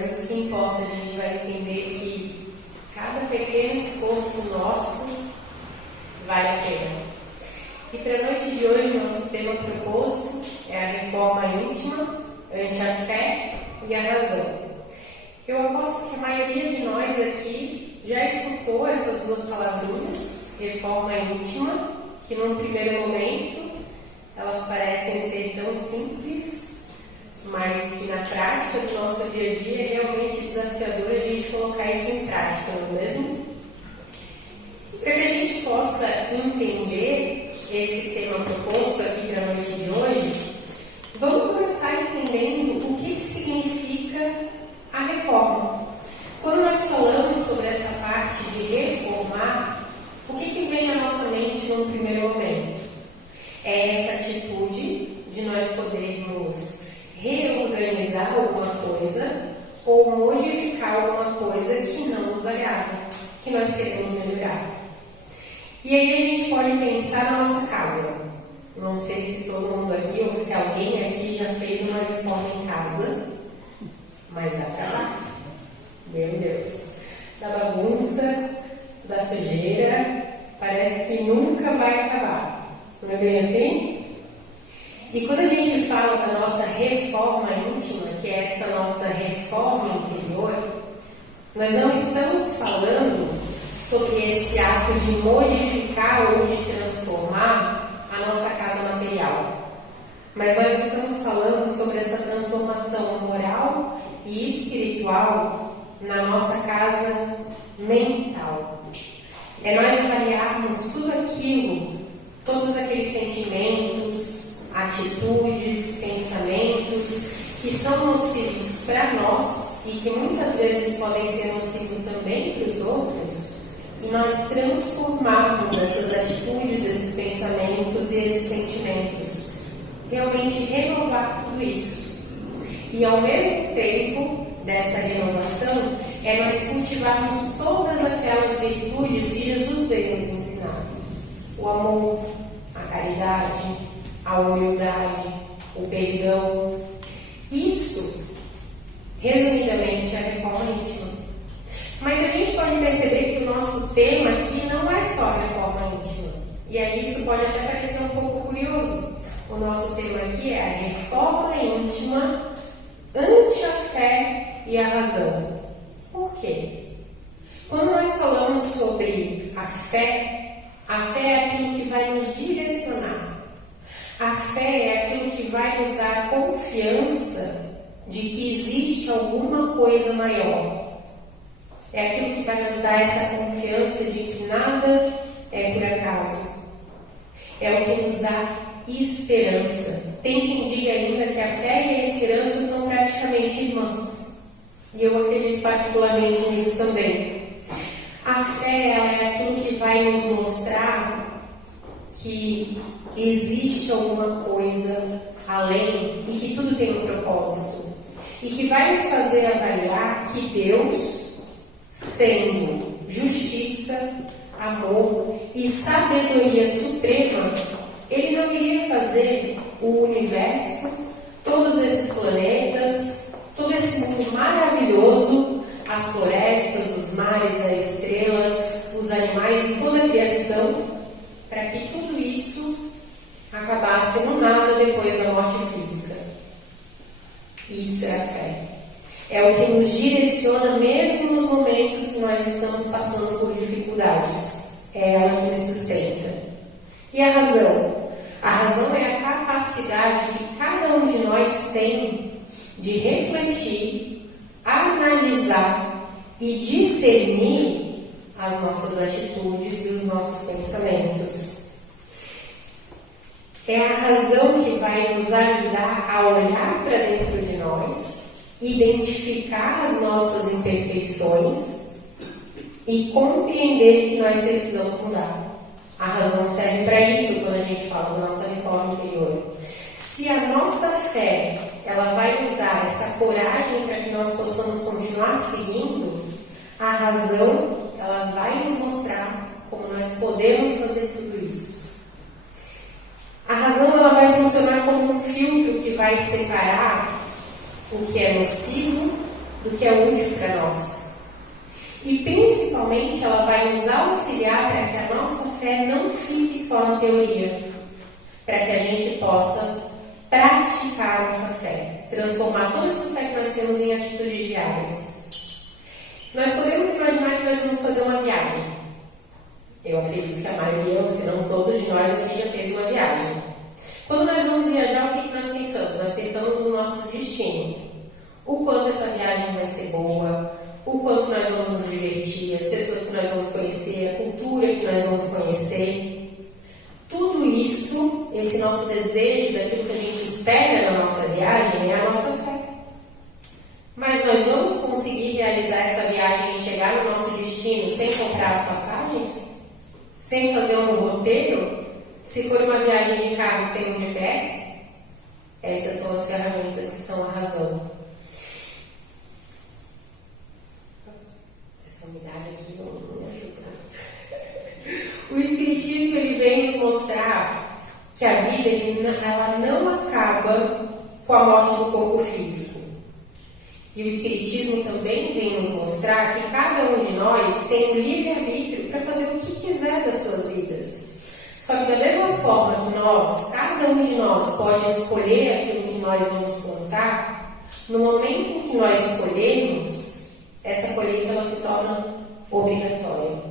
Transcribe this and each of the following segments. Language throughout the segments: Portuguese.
coisas, que importa, a gente vai entender que cada pequeno esforço nosso vale a pena. E para a noite de hoje, nosso tema proposto é a reforma íntima ante a fé e a razão. Eu aposto que a maioria de nós aqui já escutou essas duas palavrinhas, reforma íntima, que num primeiro momento elas parecem ser tão simples, mas que na prática do nosso dia a dia é realmente desafiador a gente colocar isso em prática, não é mesmo? Para que a gente possa entender esse tema proposto aqui para a noite de hoje, vamos começar entendendo o que significa a reforma. Quando nós falamos sobre essa parte de reformar, o que vem à nossa mente num primeiro momento? É essa atitude de nós podermos reorganizar alguma coisa ou modificar alguma coisa que não nos agrada, que nós queremos melhorar. E aí a gente pode pensar na nossa casa. Não sei se todo mundo aqui ou se alguém aqui já fez uma reforma em casa, mas dá trabalho. Meu Deus, da bagunça, da sujeira, parece que nunca vai acabar. Não é bem assim? E quando a gente fala da nossa reforma íntima, que é essa nossa reforma interior, nós não estamos falando sobre esse ato de modificar ou de transformar a nossa casa material. Mas nós estamos falando sobre essa transformação moral e espiritual na nossa casa mental. É nós avaliarmos tudo aquilo, todos aqueles sentimentos, atitudes, pensamentos que são nocivos para nós e que muitas vezes podem ser nocivos também para os outros, e nós transformarmos essas atitudes, esses pensamentos e esses sentimentos, realmente renovar tudo isso. E ao mesmo tempo dessa renovação, é nós cultivarmos todas aquelas virtudes que Jesus veio nos ensinar: o amor, a caridade, a humildade, o perdão. Isso, resumidamente, é a reforma íntima. Mas a gente pode perceber que o nosso tema aqui não é só a reforma íntima. E aí isso pode até parecer um pouco curioso. O nosso tema aqui é a reforma íntima ante a fé e a razão. Por quê? Quando nós falamos sobre a fé é aquilo que vai nos direcionar. A fé é aquilo que vai nos dar a confiança de que existe alguma coisa maior. É aquilo que vai nos dar essa confiança de que nada é por acaso. É o que nos dá esperança. Tem quem diga ainda que a fé e a esperança são praticamente irmãs. E eu acredito particularmente nisso também. A fé ela é aquilo que vai nos mostrar que existe alguma coisa além e que tudo tem um propósito. E que vai nos fazer avaliar que Deus, sendo justiça, amor e sabedoria suprema, Ele não iria fazer o universo, todos esses planetas, todo esse mundo maravilhoso, as florestas, os mares, as estrelas, os animais e toda a criação, para que tudo isso acabasse no nada depois da morte física. Isso é a fé. É o que nos direciona mesmo nos momentos que nós estamos passando por dificuldades. É ela que nos sustenta. E a razão? A razão é a capacidade que cada um de nós tem de refletir, analisar e discernir as nossas atitudes e os nossos pensamentos. É a razão que vai nos ajudar a olhar para dentro de nós, identificar as nossas imperfeições e compreender que nós precisamos mudar. A razão serve para isso quando a gente fala da nossa reforma interior. Se a nossa fé ela vai nos dar essa coragem para que nós possamos continuar seguindo, a razão ela vai nos mostrar como nós podemos fazer tudo isso. A razão ela vai funcionar como um filtro que vai separar o que é nocivo do que é útil para nós. E principalmente ela vai nos auxiliar para que a nossa fé não fique só na teoria, para que a gente possa praticar a nossa fé, transformar toda essa fé que nós temos em atitudes diárias. Nós podemos imaginar que nós vamos fazer uma viagem. Eu acredito que a maioria, se não todos de nós aqui já fez uma viagem. Quando nós vamos viajar, o que nós pensamos? Nós pensamos no nosso destino. O quanto essa viagem vai ser boa, o quanto nós vamos nos divertir, as pessoas que nós vamos conhecer, a cultura que nós vamos conhecer. Tudo isso, esse nosso desejo daquilo que a gente espera na nossa viagem, é a nossa fé. Mas nós vamos conseguir realizar essa viagem e chegar no nosso destino sem comprar as passagens? Sem fazer um roteiro? Se for uma viagem de carro sem um GPS? Essas são as ferramentas que são a razão. Essa umidade aqui não me ajuda muito. O Espiritismo ele vem nos mostrar que a vida ela não acaba com a morte do corpo físico. E o Espiritismo também vem nos mostrar que cada um de nós tem um livre-arbítrio para fazer o que quiser das suas vidas. Só que da mesma forma que cada um de nós pode escolher aquilo que nós vamos plantar, no momento em que nós escolhermos, essa colheita ela se torna obrigatória.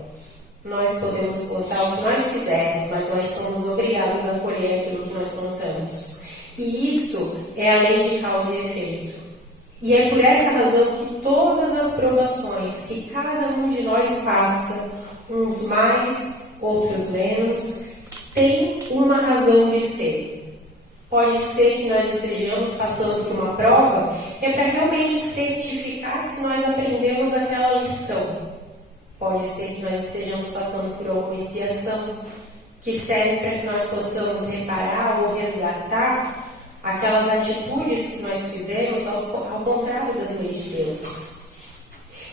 Nós podemos plantar o que nós quisermos, mas nós somos obrigados a colher aquilo que nós plantamos. E isso é a lei de causa e efeito. E é por essa razão que todas as provações que cada um de nós passa, uns mais, outros menos, tem uma razão de ser. Pode ser que nós estejamos passando por uma prova que é para realmente certificar se nós aprendemos aquela lição. Pode ser que nós estejamos passando por alguma expiação que serve para que nós possamos reparar ou resgatar aquelas atitudes que nós fizemos ao contrário das leis de Deus.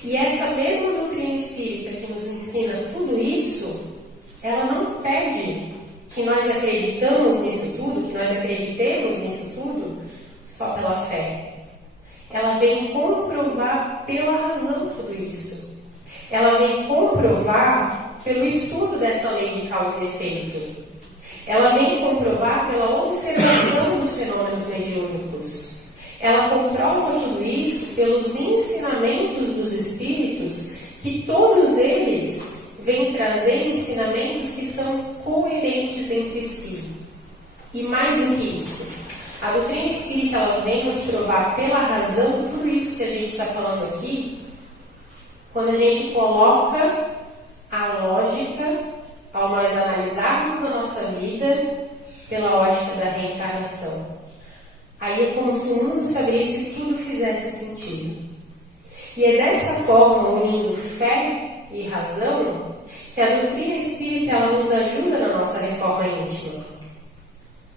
E essa mesma doutrina espírita que nos ensina tudo isso, ela não pede que nós acreditamos nisso tudo, que nós acreditemos nisso tudo só pela fé. Ela vem comprovar pela razão tudo isso. Ela vem comprovar pelo estudo dessa lei de causa e efeito. Ela vem comprovar pela observação dos fenômenos mediúnicos. Ela comprova tudo isso pelos ensinamentos dos espíritos, que todos eles vêm trazer ensinamentos que são coerentes entre si. E mais do que isso, a doutrina espírita ela vem nos provar pela razão tudo isso que a gente está falando aqui, quando a gente coloca a lógica ao nós analisarmos a nossa vida pela ótica da reencarnação. Aí é como se o mundo se abrisse e tudo fizesse sentido. E é dessa forma, unindo fé e razão, que a doutrina espírita ela nos ajuda na nossa reforma íntima.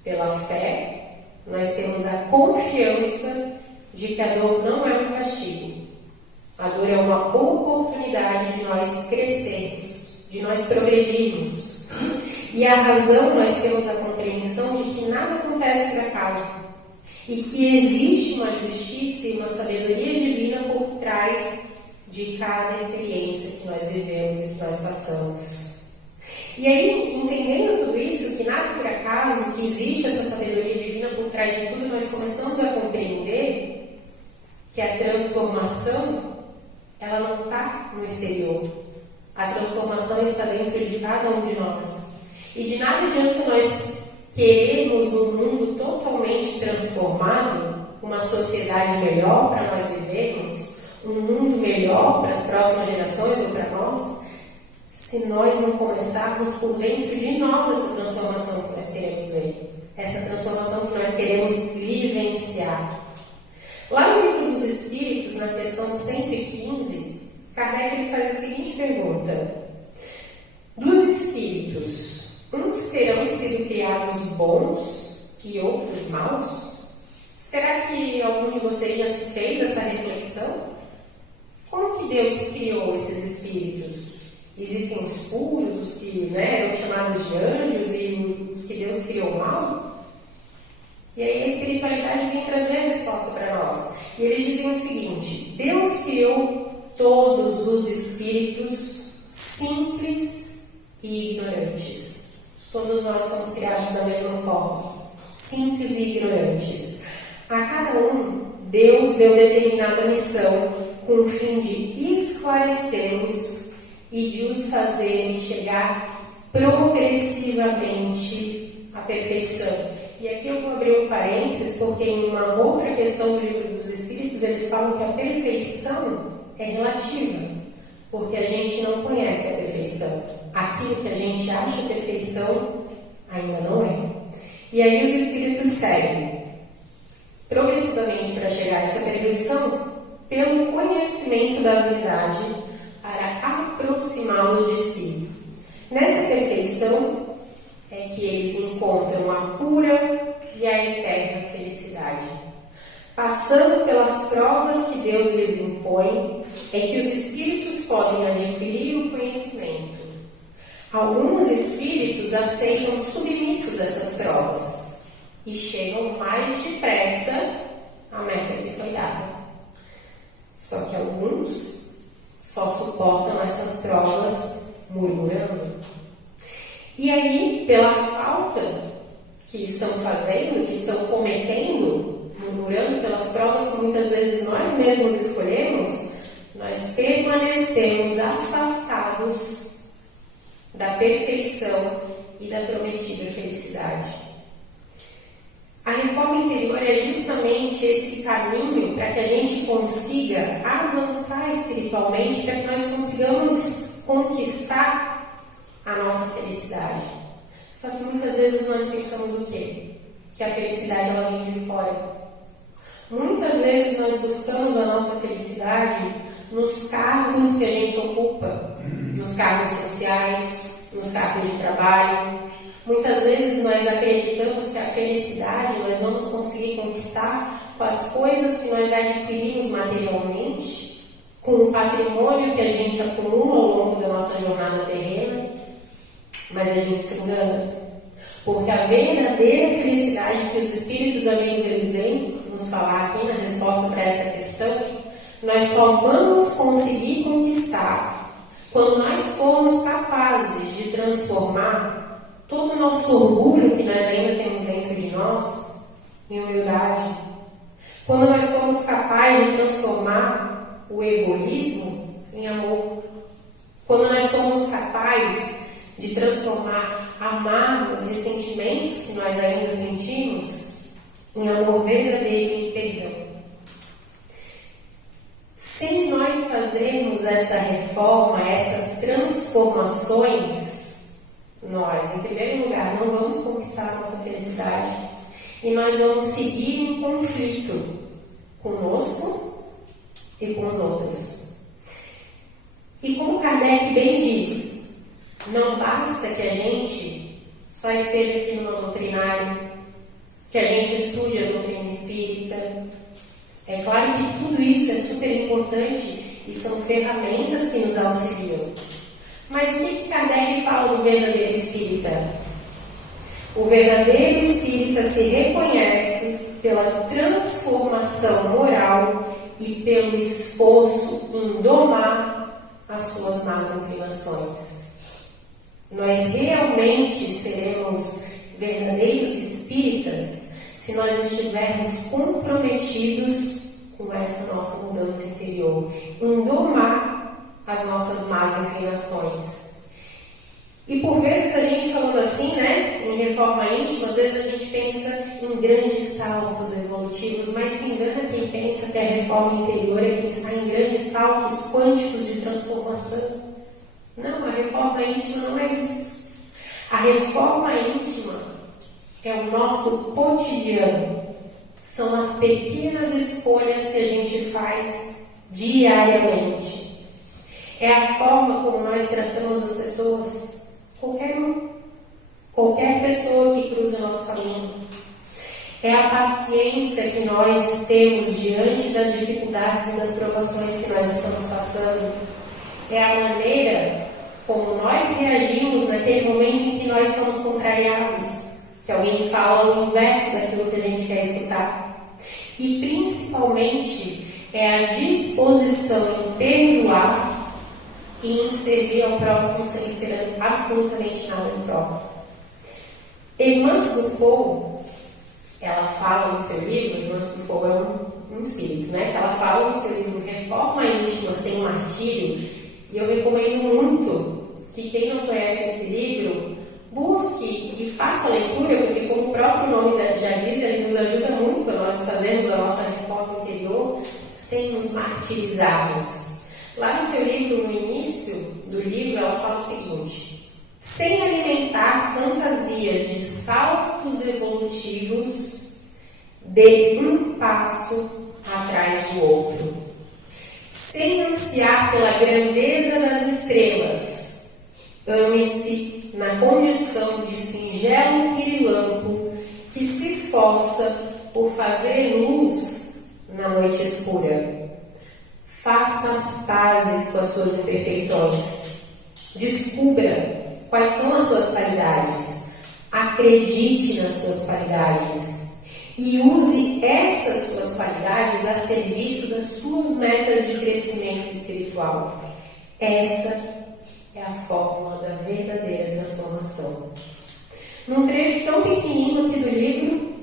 Pela fé, nós temos a confiança de que a dor não é um castigo. A dor é uma oportunidade de nós crescermos, de nós progredirmos. E a razão, nós temos a compreensão de que nada acontece por acaso. E que existe uma justiça e uma sabedoria divina por trás de cada experiência que nós vivemos e que nós passamos. E aí, entendendo tudo isso, que nada por acaso, que existe essa sabedoria divina por trás de tudo, nós começamos a compreender que a transformação, ela não está no exterior. A transformação está dentro de cada um de nós. E de nada adianta nós queremos um mundo totalmente transformado, uma sociedade melhor para nós vivermos, um mundo melhor para as próximas gerações ou para nós, se nós não começarmos por dentro de nós essa transformação que nós queremos ver, essa transformação que nós queremos vivenciar. Lá no Livro dos Espíritos, na questão 115, Kardec ele faz a seguinte pergunta: dos espíritos, uns terão sido criados bons e outros maus? Será que algum de vocês já se fez essa reflexão? Como que Deus criou esses espíritos? Existem os puros, os que eram chamados de anjos, e os que Deus criou mal? E aí a espiritualidade vem trazer a resposta para nós. E eles dizem o seguinte: Deus criou todos os espíritos simples e ignorantes. Todos nós somos criados da mesma forma, simples e ignorantes. A cada um, Deus deu determinada missão com o fim de esclarecê-los e de os fazerem chegar progressivamente à perfeição. E aqui eu vou abrir um parênteses, porque em uma outra questão do Livro dos Espíritos, eles falam que a perfeição é relativa, porque a gente não conhece a perfeição. Aquilo que a gente acha perfeição ainda não é. E aí os Espíritos seguem progressivamente para chegar a essa perfeição pelo conhecimento da verdade para aproximá-los de si. Nessa perfeição é que eles encontram a pura e a eterna felicidade. Passando pelas provas que Deus lhes impõe, é que os espíritos podem adquirir o conhecimento. Alguns espíritos aceitam submissos essas provas e chegam mais depressa à meta que foi dada. Só que alguns só suportam essas provas murmurando. E aí, pela falta que estão fazendo, que estão cometendo, murmurando pelas provas que muitas vezes nós mesmos escolhemos, nós permanecemos afastados da perfeição e da prometida felicidade. A reforma interior é justamente esse caminho para que a gente consiga avançar espiritualmente, para que nós consigamos conquistar a nossa felicidade. Só que muitas vezes nós pensamos o quê? Que a felicidade ela vem de fora. Muitas vezes nós buscamos a nossa felicidade nos cargos que a gente ocupa, nos cargos sociais, nos cargos de trabalho. Muitas vezes nós acreditamos que a felicidade nós vamos conseguir conquistar com as coisas que nós adquirimos materialmente, com o patrimônio que a gente acumula ao longo da nossa jornada terrena. Mas a gente se engana, porque a verdadeira felicidade que os espíritos amigos eles vêm nos falar aqui na resposta para essa questão, nós só vamos conseguir conquistar quando nós formos capazes de transformar todo o nosso orgulho que nós ainda temos dentro de nós em humildade. Quando nós formos capazes de transformar o egoísmo em amor. Quando nós formos capazes de transformar amargos e sentimentos que nós ainda sentimos em amor verdadeiro e perdão. Sem nós fazermos essa reforma, essas transformações, nós, em primeiro lugar, não vamos conquistar a nossa felicidade e nós vamos seguir em conflito conosco e com os outros. E como Kardec bem diz, não basta que a gente só esteja aqui numa doutrinária, que a gente estude a doutrina espírita. É claro que tudo isso é super importante e são ferramentas que nos auxiliam. Mas o que Kardec fala do verdadeiro espírita? O verdadeiro espírita se reconhece pela transformação moral e pelo esforço em domar as suas más inclinações. Nós realmente seremos verdadeiros espíritas se nós estivermos comprometidos com essa nossa mudança interior, em domar as nossas más inclinações. E por vezes a gente falando assim, né, em reforma íntima, às vezes a gente pensa em grandes saltos evolutivos, mas se engana quem pensa que a reforma interior é pensar em grandes saltos quânticos de transformação. Não, a reforma íntima não é isso. A reforma íntima é o nosso cotidiano. São as pequenas escolhas que a gente faz diariamente. É a forma como nós tratamos as pessoas. Qualquer pessoa que cruza nosso caminho. É a paciência que nós temos diante das dificuldades e das provações que nós estamos passando. É a maneira como nós reagimos naquele momento em que nós somos contrariados. que alguém fala o inverso daquilo que a gente quer escutar. E principalmente é a disposição em perdoar e em servir ao próximo sem esperar absolutamente nada em troca. Hermance Dufour, ela fala no seu livro, Hermance Dufour é um espírito, né? Que ela fala no seu livro Reforma Íntima Sem Martírio, e eu recomendo muito que quem não conhece esse livro busque e faça a leitura, porque como o próprio nome já diz, ele nos ajuda muito a nós fazermos a nossa reforma interior sem nos martirizarmos. Lá no seu livro, no início do livro, ela fala o seguinte: sem alimentar fantasias de saltos evolutivos, dê um passo atrás do outro. Sem ansiar pela grandeza das estrelas, ame-se na condição de singelo pirilampo que se esforça por fazer luz na noite escura. Faça as pazes com as suas imperfeições. Descubra quais são as suas qualidades. Acredite nas suas qualidades. E use essas suas qualidades a serviço das suas metas de crescimento espiritual. Essa é a fórmula da verdadeira transformação. Num trecho tão pequenininho aqui do livro,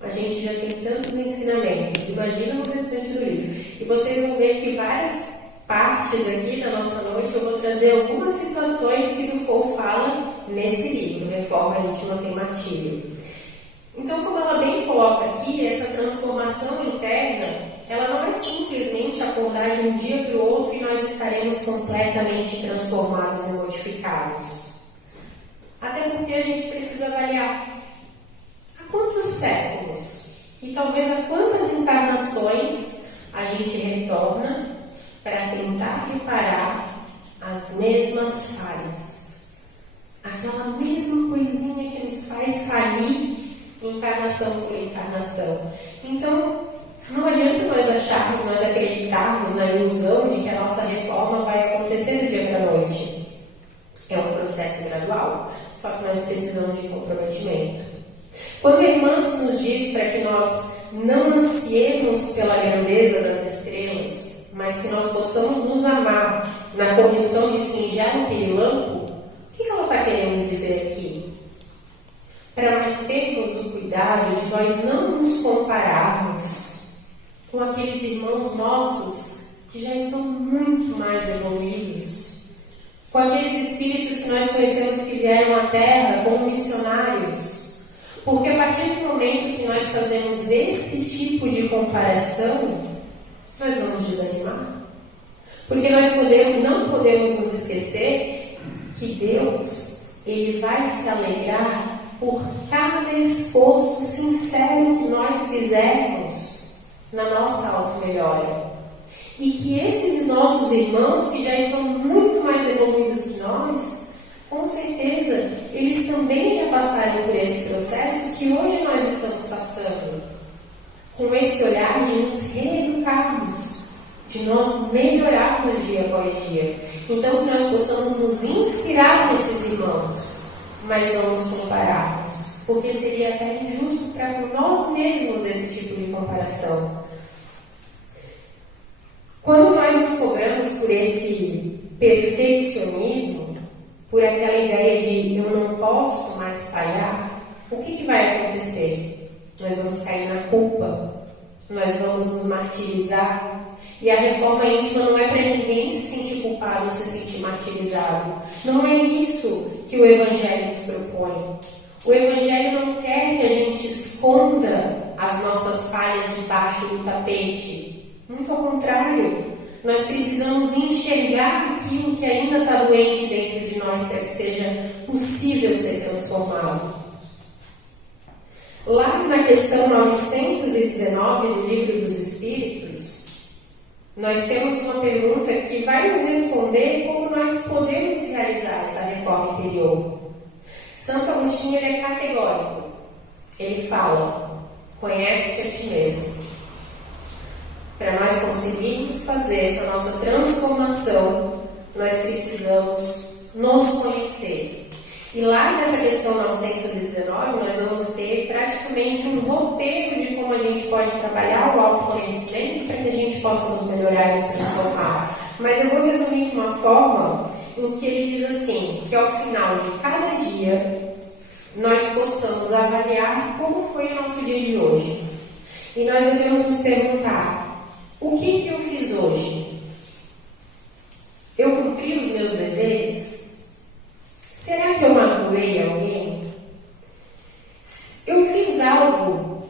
a gente já tem tantos ensinamentos. Imagina no restante do livro. E vocês vão ver que várias partes aqui da nossa noite eu vou trazer algumas situações que Dufour fala nesse livro, Reforma Íntima Sem Martírio. Então, como ela bem coloca aqui, essa transformação interna, ela não é simplesmente acordar de um dia para o outro e nós estaremos completamente transformados e modificados. Até porque a gente precisa avaliar há quantos séculos e talvez há quantas encarnações a gente retorna para tentar reparar as mesmas falhas. Aquela mesma coisinha que nos faz falir encarnação por encarnação. Então, não adianta nós acharmos, nós acreditarmos na ilusão de que a nossa reforma vai acontecer do dia para a noite. É um processo gradual, só que nós precisamos de comprometimento. Quando a irmã nos diz para que nós não ansiemos pela grandeza das estrelas, mas que nós possamos nos amar na condição de singelo pirilampo, o que ela está querendo dizer aqui? Para nós termos o cuidado de nós não nos compararmos com aqueles irmãos nossos que já estão muito mais evoluídos, com aqueles espíritos que nós conhecemos que vieram à Terra como missionários, porque a partir do momento que nós fazemos esse tipo de comparação, nós vamos desanimar, porque nós não podemos nos esquecer que Deus, Ele vai se alegrar por cada esforço sincero que nós fizermos na nossa auto-melhora. E que esses nossos irmãos, que já estão muito mais evoluídos que nós, com certeza, eles também já passaram por esse processo que hoje nós estamos passando. Com esse olhar de nos reeducarmos, de nós melhorarmos dia após dia. Então, que nós possamos nos inspirar nesses irmãos, mas não nos compararmos, porque seria até injusto para nós mesmos esse tipo de comparação. Quando nós nos cobramos por esse perfeccionismo, por aquela ideia de eu não posso mais falhar, o que vai acontecer? Nós vamos cair na culpa, nós vamos nos martirizar. E a reforma íntima não é para ninguém se sentir culpado ou se sentir martirizado. Não é isso que o Evangelho nos propõe. O Evangelho não quer que a gente esconda as nossas falhas debaixo do tapete. Muito ao contrário, nós precisamos enxergar aquilo que ainda está doente dentro de nós para que seja possível ser transformado. Lá na questão 919 do Livro dos Espíritos, nós temos uma pergunta que vai nos responder como nós podemos realizar essa reforma interior. Santo Agostinho ele é categórico. Ele fala: conhece-te a ti mesmo. Para nós conseguirmos fazer essa nossa transformação, nós precisamos nos conhecer. E lá nessa questão 919, nós vamos ter praticamente um roteiro de como a gente pode trabalhar o autoconhecimento para que a gente possa nos melhorar e nos transformar. Mas eu vou resumir de uma forma em que ele diz assim, que ao final de cada dia, nós possamos avaliar como foi o nosso dia de hoje. E nós devemos nos perguntar, o que eu fiz hoje? Eu cumpri os meus deveres? Será que eu magoei alguém? Eu fiz algo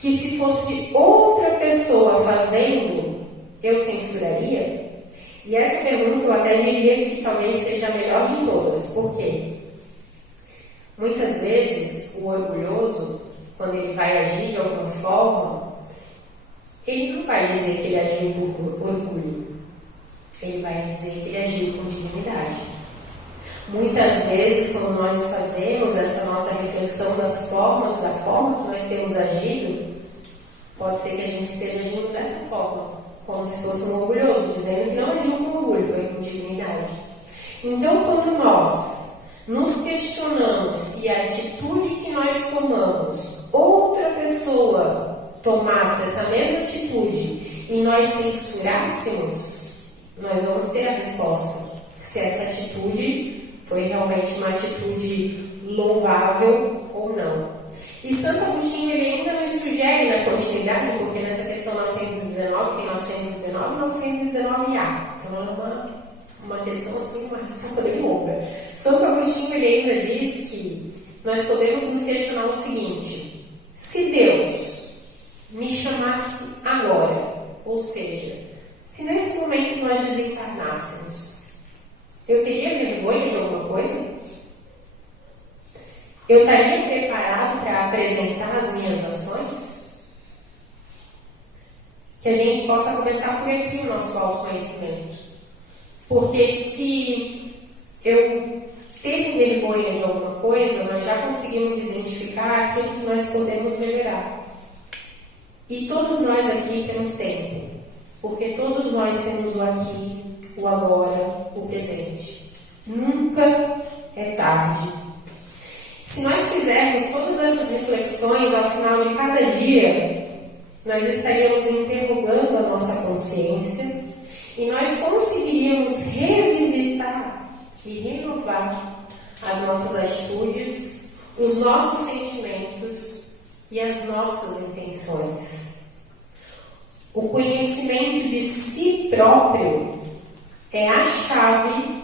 que, se fosse outra pessoa fazendo, eu censuraria? E essa pergunta eu até diria que talvez seja a melhor de todas. Por quê? Muitas vezes o orgulhoso, quando ele vai agir de alguma forma, ele não vai dizer que ele agiu por orgulho. Ele vai dizer que ele agiu com dignidade. Muitas vezes, quando nós fazemos essa nossa reflexão das formas, da forma que nós temos agido, pode ser que a gente esteja agindo dessa forma, como se fosse um orgulhoso, dizendo que não agiu com orgulho, foi com dignidade. Então, quando nós nos questionamos se a atitude que nós tomamos, outra pessoa tomasse essa mesma atitude e nós censurássemos, nós vamos ter a resposta se essa atitude foi realmente uma atitude louvável ou não. E Santo Agostinho ele ainda nos sugere na continuidade, porque nessa questão 919 tem 919 e 919A. Então é uma questão assim, uma resposta bem longa. Santo Agostinho ele ainda diz que nós podemos nos questionar o seguinte: se Deus me chamasse agora, ou seja, se nesse momento nós desencarnássemos, eu teria vergonha de alguma coisa? Eu estaria preparado para apresentar as minhas ações? Que a gente possa começar por aqui o nosso autoconhecimento. Porque se eu ter vergonha de alguma coisa, nós já conseguimos identificar aquilo que nós podemos melhorar. E todos nós aqui temos tempo. Porque todos nós temos o aqui, o agora, o presente. Nunca é tarde. Se nós fizermos todas essas reflexões ao final de cada dia, nós estaríamos interrogando a nossa consciência e nós conseguiríamos revisitar e renovar as nossas atitudes, os nossos sentimentos e as nossas intenções. O conhecimento de si próprio é a chave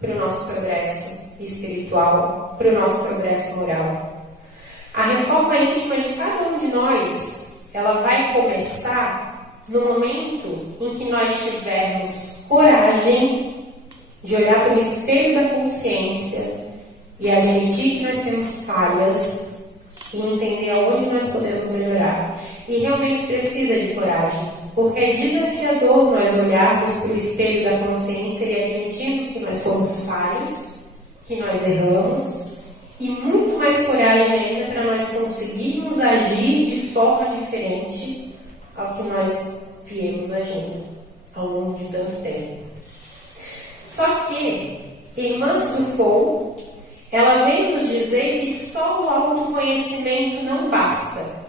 para o nosso progresso espiritual, para o nosso progresso moral. A reforma íntima de cada um de nós, ela vai começar no momento em que nós tivermos coragem de olhar para o espelho da consciência e admitir que nós temos falhas e entender aonde nós podemos melhorar. E realmente precisa de coragem, porque é desafiador nós olharmos para o espelho da consciência e admitirmos que nós somos falhos, que nós erramos, e muito mais coragem ainda para nós conseguirmos agir de forma diferente ao que nós viemos agindo ao longo de tanto tempo. Só que Irmã Foucault, ela vem nos dizer que só o autoconhecimento não basta.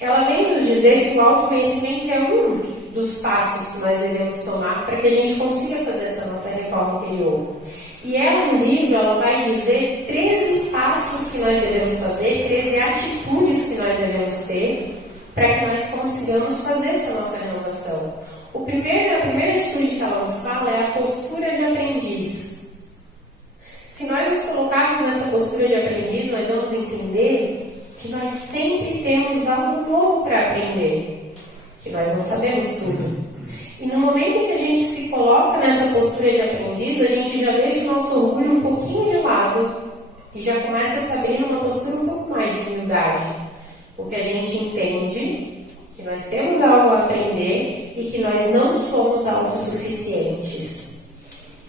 Ela vem nos dizer que o autoconhecimento é um dos passos que nós devemos tomar para que a gente consiga fazer essa nossa reforma interior. E ela, no livro, ela vai dizer 13 passos que nós devemos fazer, 13 atitudes que nós devemos ter para que nós consigamos fazer essa nossa renovação. A primeira atitude que ela nos fala é a postura de aprendiz. Se nós nos colocarmos nessa postura de aprendiz, nós vamos entender que nós sempre temos algo novo para aprender, que nós não sabemos tudo. E no momento em que a gente se coloca nessa postura de aprendiz, a gente já deixa o nosso orgulho um pouquinho de lado e já começa a se abrir numa postura um pouco mais de humildade, porque a gente entende que nós temos algo a aprender e que nós não somos autossuficientes.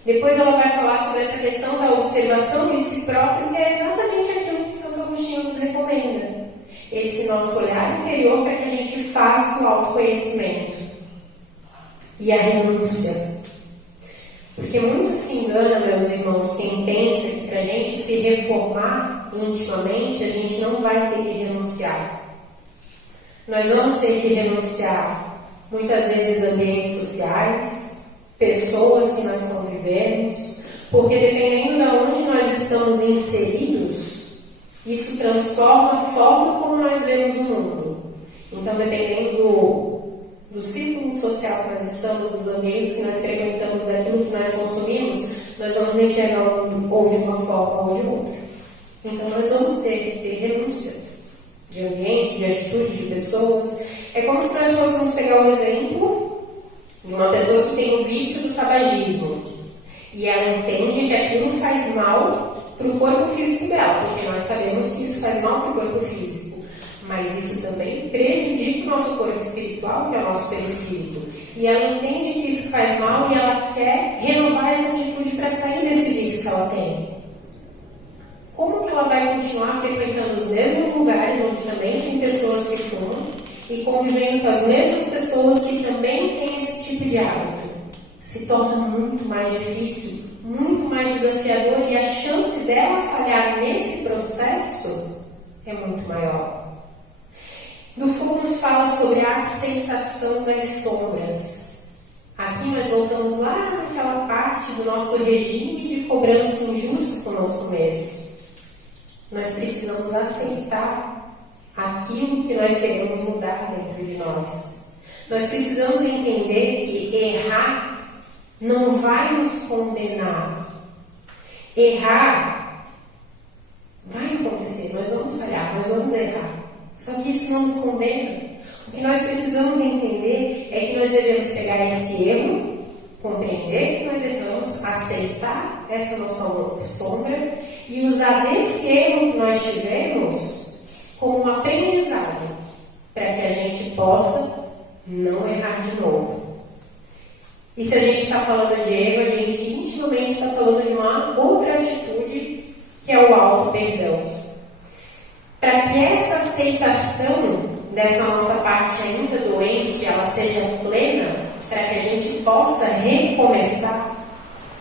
Depois ela vai falar sobre essa questão da observação de si próprio, que é exatamente aquilo que Santo Agostinho nos recomenda. Esse nosso olhar interior para que a gente faça o autoconhecimento. E a renúncia. Porque muito se engana, meus irmãos, quem pensa que para a gente se reformar intimamente, a gente não vai ter que renunciar. Nós vamos ter que renunciar, muitas vezes, ambientes sociais, pessoas que nós convivemos, porque dependendo de onde nós estamos inseridos, isso transforma a forma como nós vemos o mundo. Então, dependendo do círculo social que nós estamos, dos ambientes que nós frequentamos, daquilo que nós consumimos, nós vamos enxergar ou de uma forma ou de outra. Então, nós vamos ter que ter renúncia de ambientes, de atitudes, de pessoas. É como se nós fôssemos pegar um exemplo de uma pessoa que tem o vício do tabagismo e ela entende que aquilo faz mal para o corpo físico dela, porque nós sabemos que isso faz mal para o corpo físico, mas isso também prejudica o nosso corpo espiritual, que é o nosso perispírito, e ela entende que isso faz mal e ela quer renovar essa atitude para sair desse vício que ela tem. Como que ela vai continuar frequentando os mesmos lugares onde também tem pessoas que fumam e convivendo com as mesmas pessoas que também têm esse tipo de hábito? Se torna muito mais difícil, muito mais desafiador, e a chance dela falhar nesse processo é muito maior. No Fogo nos fala sobre a aceitação das sombras. Aqui nós voltamos lá naquela parte do nosso regime de cobrança injusta conosco mesmos. Nós precisamos aceitar aquilo que nós queremos mudar dentro de nós. Nós precisamos entender que errar não vai nos condenar. Errar vai acontecer, nós vamos falhar, nós vamos errar. Só que isso não nos condena. O que nós precisamos entender é que nós devemos pegar esse erro, compreender que nós erramos, aceitar essa nossa sombra e usar desse erro que nós tivemos como um aprendizado para que a gente possa não errar de novo. E se a gente está falando de erro, a gente intimamente está falando de uma outra atitude, que é o auto-perdão. Para que essa aceitação dessa nossa parte ainda doente, ela seja plena, para que a gente possa recomeçar,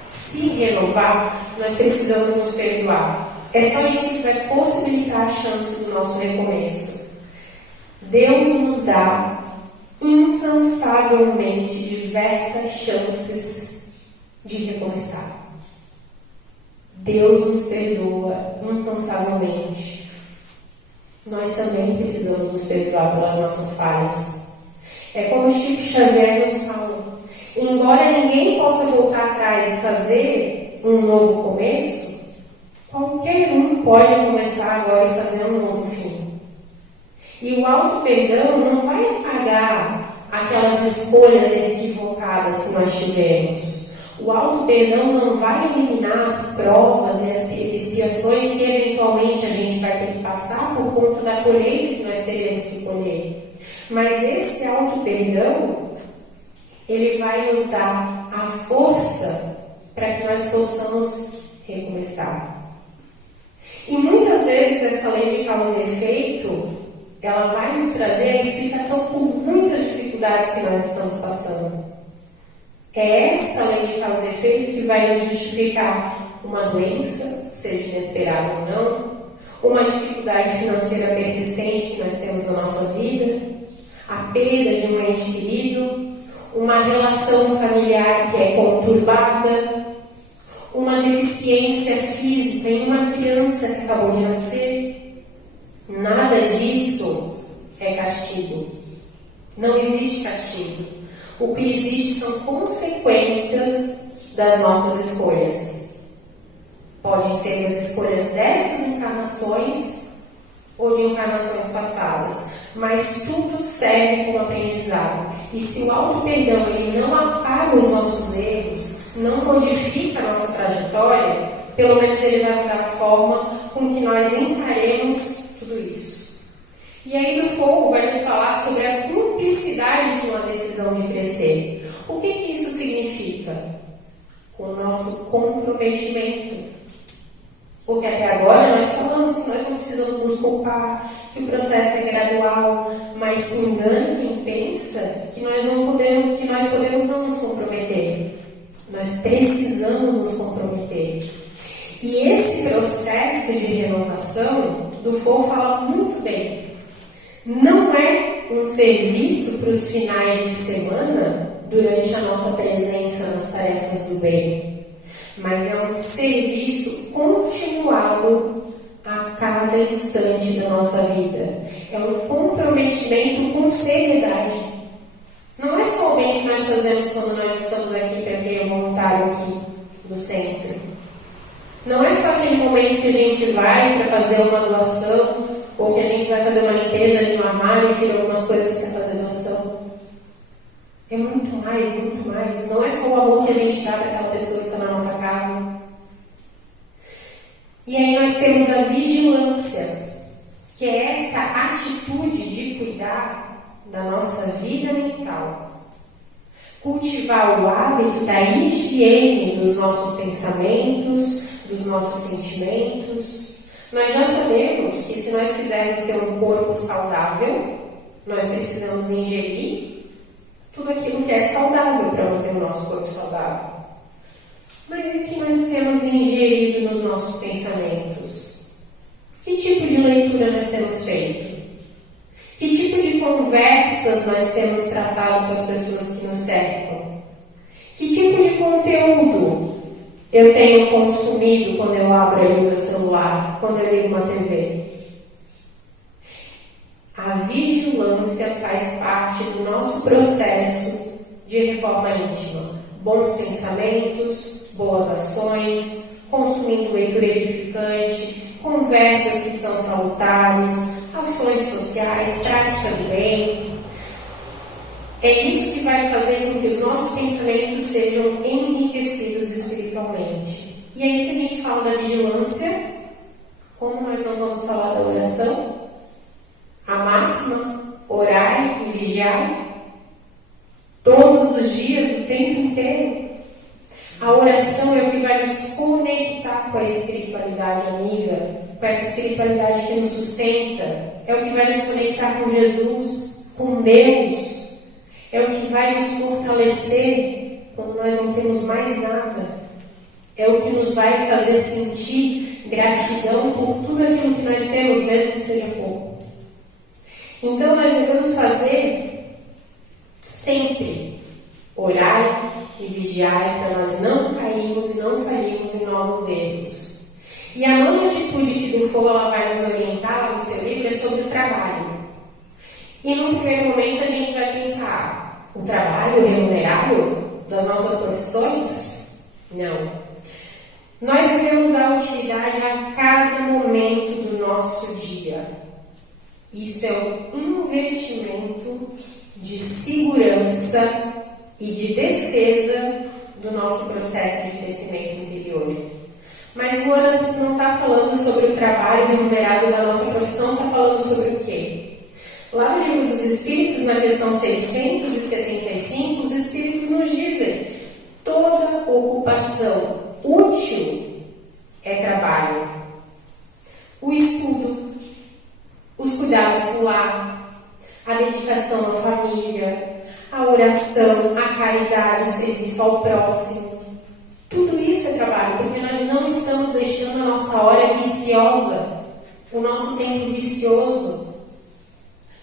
se renovar, nós precisamos nos perdoar. É só isso que vai possibilitar a chance do nosso recomeço. Deus nos dá incansavelmente diversas chances de recomeçar. Deus nos perdoa incansavelmente. Nós também precisamos nos perdoar pelas nossas falhas. É como Chico Xavier nos fala: embora ninguém possa voltar atrás e fazer um novo começo, qualquer um pode começar agora e fazer um novo fim. E o auto-perdão não vai apagar aquelas escolhas equivocadas que nós tivemos. O auto-perdão não vai eliminar as provas e as expiações que eventualmente a gente vai ter que passar por conta da colheita que nós teremos que colher. Mas esse auto-perdão, ele vai nos dar a força para que nós possamos recomeçar. E muitas vezes essa lei de causa e efeito, ela vai nos trazer a explicação por muitas dificuldades que nós estamos passando. É essa lei de causa e efeito que vai nos justificar uma doença, seja inesperada ou não, uma dificuldade financeira persistente que nós temos na nossa vida, a perda de um ente querido, uma relação familiar que é conturbada, uma deficiência física em uma criança que acabou de nascer. Nada disso é castigo. Não existe castigo. O que existe são consequências das nossas escolhas. Podem ser as escolhas dessas encarnações ou de encarnações passadas, mas tudo serve como aprendizado. E se o auto-perdão ele não apaga os nossos erros, não modifica a nossa trajetória, pelo menos ele vai mudar a forma com que nós encaremos tudo isso. E aí no Fogo vai nos falar sobre a cumplicidade de uma decisão de crescer. O que isso significa? Com o nosso comprometimento. Porque até agora nós falamos que nós não precisamos nos culpar, que o processo é gradual, mas se engana quem pensa que nós podemos não nos comprometer. Nós precisamos nos comprometer. E esse processo de renovação, Dufour fala muito bem. Não é um serviço para os finais de semana durante a nossa presença nas tarefas do bem, mas é um serviço continuado a cada instante da nossa vida. É um comprometimento com seriedade. Não é só o bem que nós fazemos quando nós estamos aqui para quem é voluntário aqui do centro. Não é só aquele momento que a gente vai para fazer uma doação ou que a gente vai fazer uma limpeza ali no armário e tira algumas coisas para fazer doação. É muito mais, muito mais. Não é só o amor que a gente dá para aquela pessoa que está na nossa casa. E aí nós temos a vigilância, que é essa atitude de cuidar da nossa vida mental. Cultivar o hábito da higiene dos nossos pensamentos, dos nossos sentimentos. Nós já sabemos que se nós quisermos ter um corpo saudável, nós precisamos ingerir tudo aquilo que é saudável para manter o nosso corpo saudável. Mas e o que nós temos ingerido nos nossos pensamentos? Que tipo de leitura nós temos feito? Que tipo de conversas nós temos tratado com as pessoas que nos cercam? Que tipo de conteúdo eu tenho consumido quando eu abro ali o meu celular, quando eu ligo uma TV? A vigilância faz parte do nosso processo de reforma íntima. Bons pensamentos, boas ações, consumindo leitura edificante, conversas que são salutares, ações sociais, prática do bem. É isso que vai fazer com que os nossos pensamentos sejam enriquecidos espiritualmente. E aí, se a gente fala da vigilância, como nós não vamos falar da oração? A máxima, orai e vigiai, todos os dias, o tempo inteiro. A oração é o que vai nos conectar com a espiritualidade amiga, com essa espiritualidade que nos sustenta, é o que vai nos conectar com Jesus, com Deus, é o que vai nos fortalecer quando nós não temos mais nada, é o que nos vai fazer sentir gratidão por tudo aquilo que nós temos, mesmo que seja pouco. Então nós devemos fazer sempre orar e vigiar para nós não cairmos e não falirmos em novos erros. E a nona atitude que Dufour vai nos orientar no seu livro é sobre o trabalho. E num primeiro momento a gente vai pensar, o trabalho remunerado das nossas profissões? Não. Nós devemos dar utilidade a cada momento do nosso dia. Isso é um investimento de segurança e de defesa do nosso processo de crescimento interior. Mas Luana não está falando sobre o trabalho remunerado da nossa profissão, está falando sobre o quê? Lá no Livro dos Espíritos, na questão 675, os Espíritos nos dizem: toda ocupação útil é trabalho. O estudo, os cuidados com o lar, a dedicação à família, a oração, a caridade, o serviço ao próximo. Tudo isso é trabalho, porque nós não estamos deixando a nossa hora viciosa, o nosso tempo vicioso.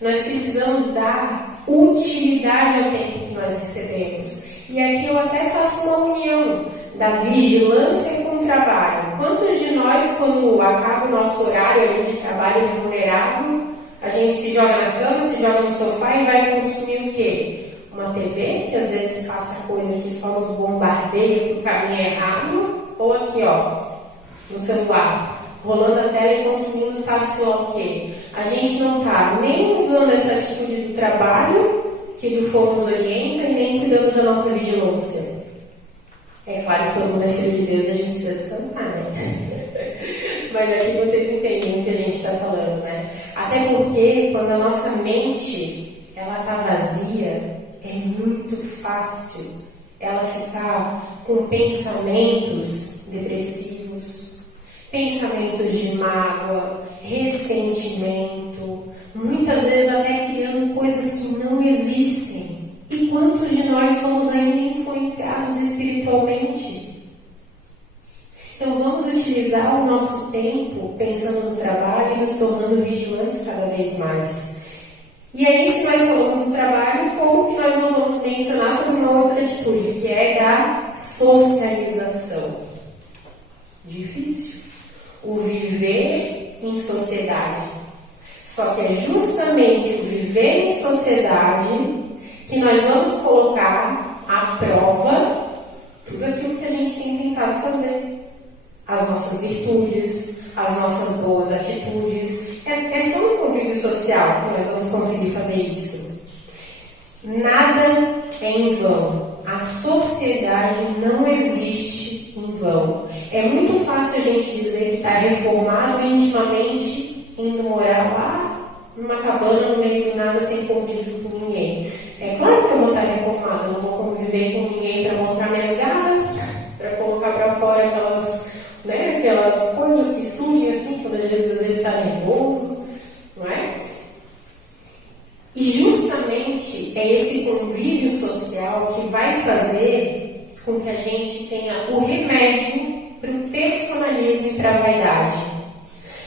Nós precisamos dar utilidade ao tempo que nós recebemos. E aqui eu até faço uma união da vigilância com o trabalho. Quantos de nós, quando acaba o nosso horário ali de trabalho remunerado, a gente se joga na cama, se joga no sofá e vai consumir o quê? Uma TV, que às vezes faça coisa que só nos bombardeia para o caminho errado, ou aqui, ó, no celular, rolando a tela e consumindo sabe-se lá o quê? A gente não está nem usando essa atitude do trabalho que do fogo nos orienta e nem cuidando da nossa vigilância. É claro que todo mundo é filho de Deus e a gente precisa descansar, né? Mas aqui vocês entendem o que a gente está falando, né? Até porque quando a nossa mente ela está vazia, é muito fácil ela ficar com pensamentos depressivos, pensamentos de mágoa, ressentimento, muitas vezes até criando coisas que não existem. E quantos de nós somos ainda influenciados espiritualmente especializando no trabalho e nos tornando vigilantes cada vez mais. E aí, se nós falamos do trabalho, como que nós não vamos mencionar sobre uma outra atitude, que é da socialização? Difícil. O viver em sociedade. Só que é justamente o viver em sociedade que nós vamos colocar à prova tudo aquilo que a gente tem tentado fazer. As nossas virtudes, as nossas boas atitudes. É só no convívio social que nós vamos conseguir fazer isso. Nada é em vão. A sociedade não existe em vão. É muito fácil a gente dizer que está reformado intimamente indo morar lá numa cabana no meio do nada sem convívio com ninguém. É claro que eu vou estar reformado, eu não vou conviver com ninguém para mostrar minhas garras, para colocar para fora aquelas coisas que surgem assim, quando às vezes está nervoso, não é? E justamente é esse convívio social que vai fazer com que a gente tenha o remédio para o personalismo e para a vaidade.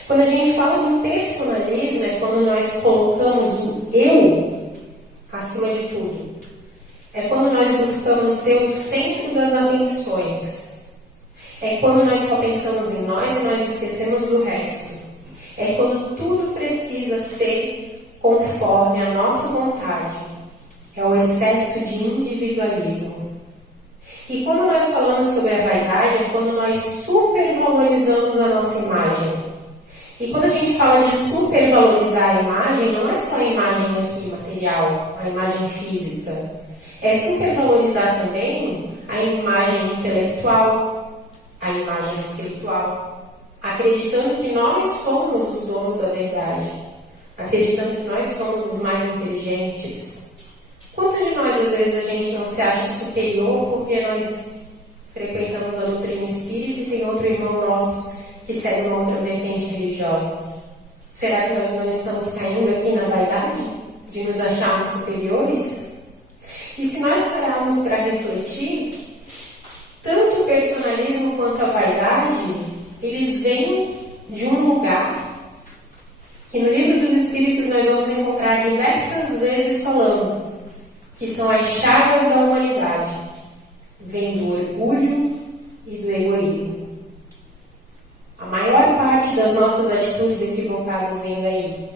Quando a gente fala do personalismo, é quando nós colocamos o eu acima de tudo. É quando nós buscamos ser o centro das atenções. É quando nós só pensamos em nós e nós esquecemos do resto. É quando tudo precisa ser conforme a nossa vontade. É o excesso de individualismo. E quando nós falamos sobre a vaidade, é quando nós supervalorizamos a nossa imagem. E quando a gente fala de supervalorizar a imagem, não é só a imagem aqui material, a imagem física. É supervalorizar também a imagem intelectual, a imagem espiritual, acreditando que nós somos os donos da verdade, acreditando que nós somos os mais inteligentes. Quantos de nós, às vezes, a gente não se acha superior porque nós frequentamos a doutrina espírita e tem outro irmão nosso que segue uma outra vertente religiosa? Será que nós não estamos caindo aqui na vaidade de nos acharmos superiores? E se nós pararmos para refletir, tanto o personalismo quanto a vaidade, eles vêm de um lugar que no Livro dos Espíritos nós vamos encontrar diversas vezes falando, que são as chagas da humanidade. Vem do orgulho e do egoísmo. A maior parte das nossas atitudes equivocadas vem daí.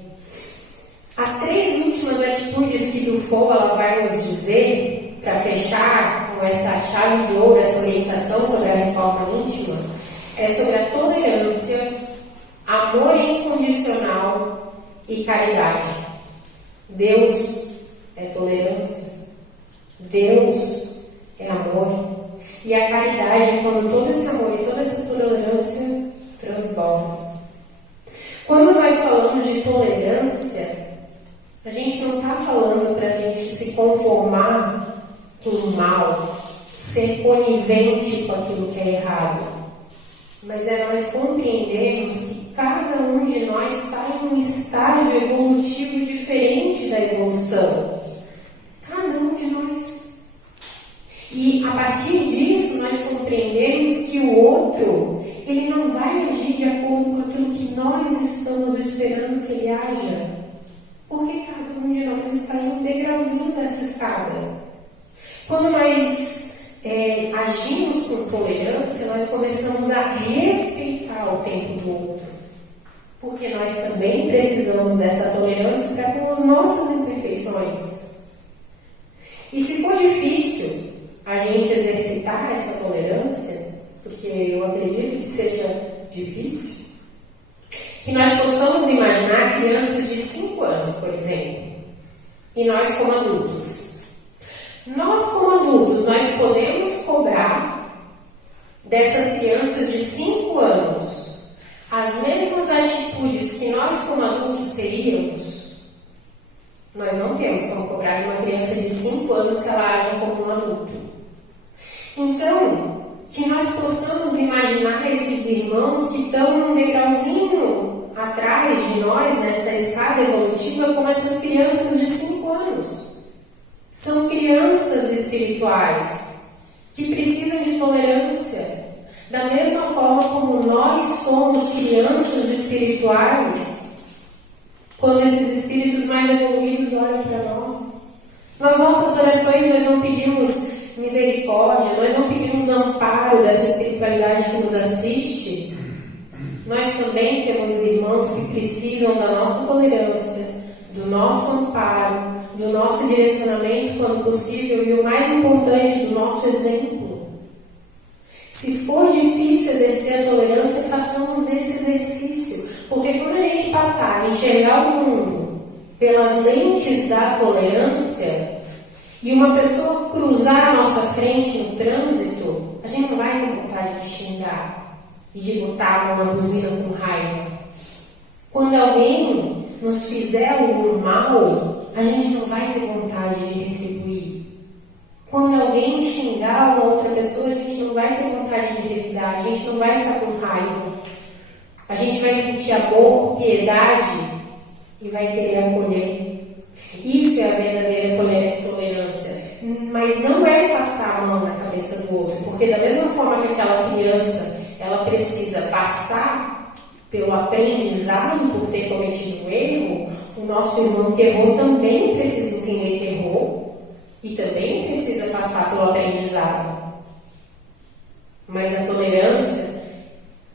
As 3 últimas atitudes que Dufour ela vai nos dizer, para fechar com essa chave de ouro, essa orientação sobre a reforma íntima, é sobre a tolerância, amor incondicional e caridade. Deus é tolerância, Deus é amor, e a caridade é quando todo esse amor e toda essa tolerância transborda. Quando nós falamos de tolerância, a gente não está falando para a gente se conformar com o mal, ser conivente com aquilo que é errado, mas é nós compreendermos que cada um de nós está em um estágio evolutivo diferente da evolução. Cada um de nós. E a partir disso nós compreendemos que o outro, ele não vai agir de acordo com aquilo que nós estamos esperando que ele haja. Porque cada um de nós está em um degrauzinho dessa escada. Quando nós agimos com tolerância, nós começamos a respeitar o tempo do outro. Porque nós também precisamos dessa tolerância para com as nossas imperfeições. E se for difícil a gente exercitar essa tolerância, porque eu acredito que seja difícil, que nós possamos imaginar crianças de 5 anos, por exemplo, e nós como adultos. Nós como adultos, nós podemos cobrar dessas crianças de 5 anos as mesmas atitudes que nós como adultos teríamos? Nós não temos como cobrar de uma criança de 5 anos que ela aja como um adulto. Então, que nós possamos imaginar esses irmãos que estão num degrauzinho atrás de nós, nessa escada evolutiva, como essas crianças de 5 anos. São crianças espirituais que precisam de tolerância, Da mesma forma como nós somos crianças espirituais, quando esses espíritos mais evoluídos olham para nós. Nas nossas orações nós não pedimos misericórdia, nós não pedimos amparo dessa espiritualidade que nos assiste. Nós também temos irmãos que precisam da nossa tolerância, do nosso amparo, do nosso direcionamento quando possível e o mais importante, do nosso exemplo. Se for difícil exercer a tolerância, façamos esse exercício, porque quando a gente passar a enxergar o mundo pelas lentes da tolerância e uma pessoa cruzar a nossa frente no trânsito, a gente não vai ter vontade de xingar e de botar a mão na buzina com raiva. Quando alguém nos fizer algum mal, a gente não vai ter vontade de retribuir. Quando alguém xingar uma outra pessoa, a gente não vai ter vontade de revidar, a gente não vai ficar com raiva. A gente vai sentir amor, piedade e vai querer acolher. Isso é a verdadeira tolerância. Mas não é passar a mão na cabeça do outro, porque da mesma forma que aquela criança, ela precisa passar pelo aprendizado por ter cometido um erro, o nosso irmão que errou também precisa entender que errou e também precisa passar pelo aprendizado. Mas a tolerância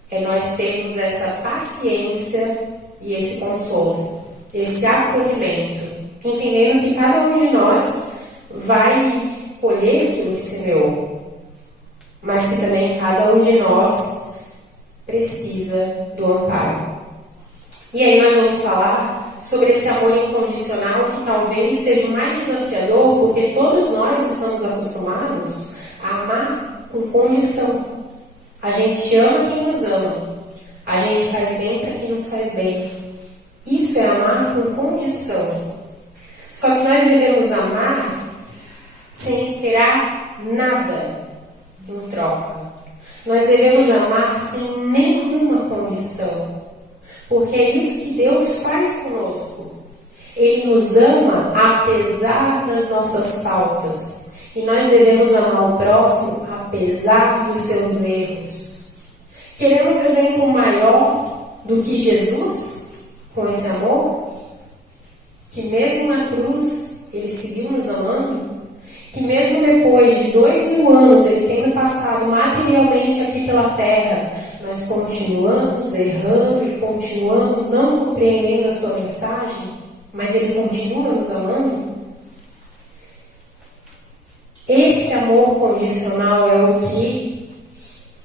é nós termos essa paciência e esse consolo, esse acolhimento, entendendo que cada um de nós vai colher aquilo que semeou, mas que também cada um de nós precisa do amparo. E aí nós vamos falar sobre esse amor incondicional que talvez seja o mais desafiador, porque todos nós estamos acostumados a amar com condição. A gente ama quem nos ama, a gente faz bem para quem nos faz bem. Isso é amar com condição. Só que nós devemos amar sem esperar nada em troca. Nós devemos amar sem nenhuma condição, porque é isso que Deus faz conosco. Ele nos ama apesar das nossas faltas, e nós devemos amar o próximo apesar dos seus erros. Queremos exemplo maior do que Jesus com esse amor? Que mesmo na cruz ele seguiu nos amando? Que mesmo depois de 2000 anos ele tendo passado materialmente aqui pela terra, nós continuamos errando e continuamos não compreendendo a sua mensagem, mas ele continua nos amando? Esse amor condicional é o que,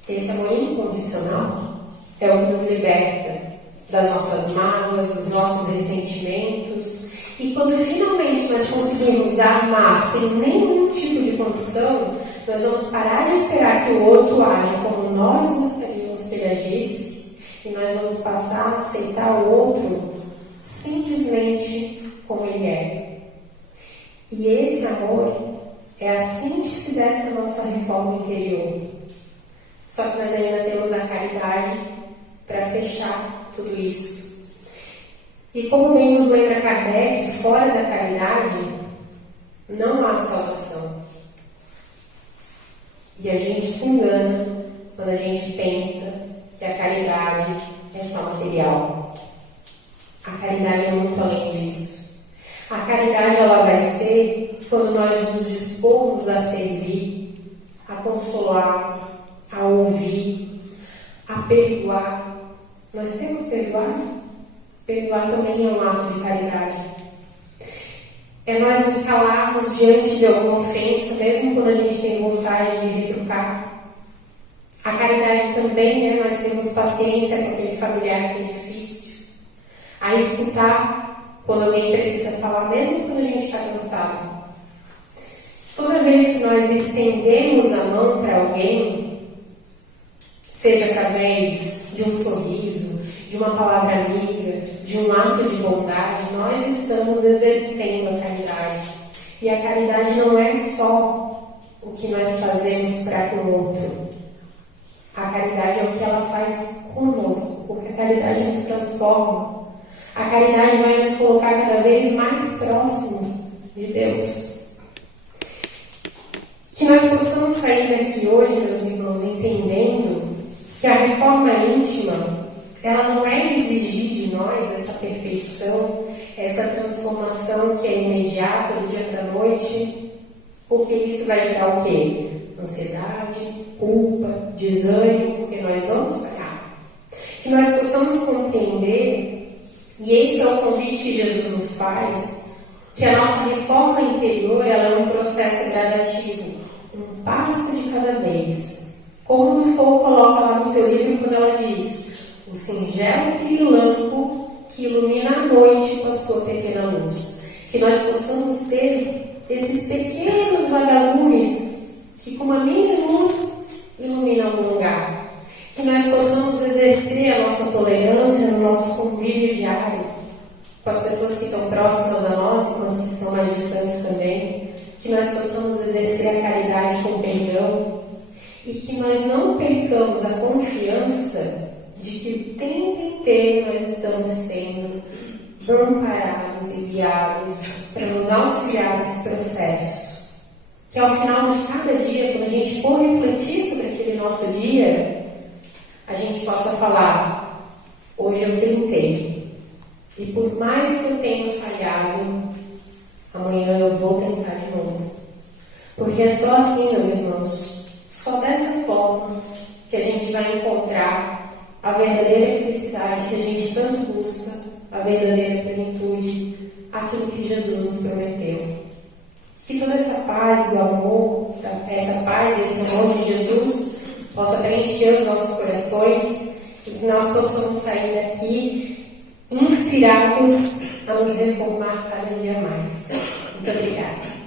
esse amor incondicional é o que nos liberta das nossas mágoas, dos nossos ressentimentos. E quando finalmente nós conseguimos amar sem nenhum tipo de condição, nós vamos parar de esperar que o outro aja como nós gostaríamos que ele agisse, e nós vamos passar a aceitar o outro simplesmente como ele é. E esse amor é assim que se dessa a nossa reforma interior. Só que nós ainda temos a caridade para fechar tudo isso. E como bem nos lembra Kardec, fora da caridade não há salvação. E a gente se engana quando a gente pensa que a caridade é só material. A caridade é muito além disso. A caridade ela vai ser quando nós nos dispormos a servir, a consolar, a ouvir, a perdoar. Nós temos perdoado? Perdoar também é um ato de caridade. É nós nos calarmos diante de alguma ofensa, mesmo quando a gente tem vontade de retrucar. A caridade também é nós termos paciência com aquele familiar que é difícil. A escutar quando alguém precisa falar, mesmo quando a gente está cansado. Toda vez que nós estendemos a mão para alguém, seja através de um sorriso, de uma palavra amiga, de um ato de bondade, nós estamos exercendo a caridade. E a caridade não é só o que nós fazemos para com o outro. A caridade é o que ela faz conosco, porque a caridade nos transforma. A caridade vai nos colocar cada vez mais próximo de Deus. Que nós possamos sair daqui hoje, meus irmãos, entendendo que a reforma íntima, ela não é exigir de nós essa perfeição, essa transformação que é imediata do dia para a noite, porque isso vai gerar o quê? Ansiedade, culpa, desânimo, porque nós vamos parar. Que nós possamos compreender, e esse é o convite que Jesus nos faz, que a nossa reforma interior ela é um processo gradativo, um passo de cada vez. Como Foucault coloca lá no seu livro quando ela diz: o singelo pirilampo que ilumina a noite com a sua pequena luz. Que nós possamos ser esses pequenos vagalumes que com uma mini luz iluminam algum lugar. Que nós possamos exercer a nossa tolerância no nosso convívio diário, com as pessoas que estão próximas a nós e com as que estão mais distantes também. Que nós possamos exercer a caridade com perdão. E que nós não percamos a confiança de que o tempo inteiro nós estamos sendo amparados e guiados para nos auxiliar nesse processo. Que ao final de cada dia, quando a gente for refletir sobre aquele nosso dia, a gente possa falar: hoje eu tentei, e por mais que eu tenha falhado, amanhã eu vou tentar de novo. Porque é só assim, meus irmãos, só dessa forma que a gente vai encontrar a verdadeira felicidade que a gente tanto busca, a verdadeira plenitude, aquilo que Jesus nos prometeu. Que toda essa paz do amor, essa paz e esse amor de Jesus possa preencher os nossos corações e que nós possamos sair daqui inspirados a nos reformar cada dia mais. Muito obrigada.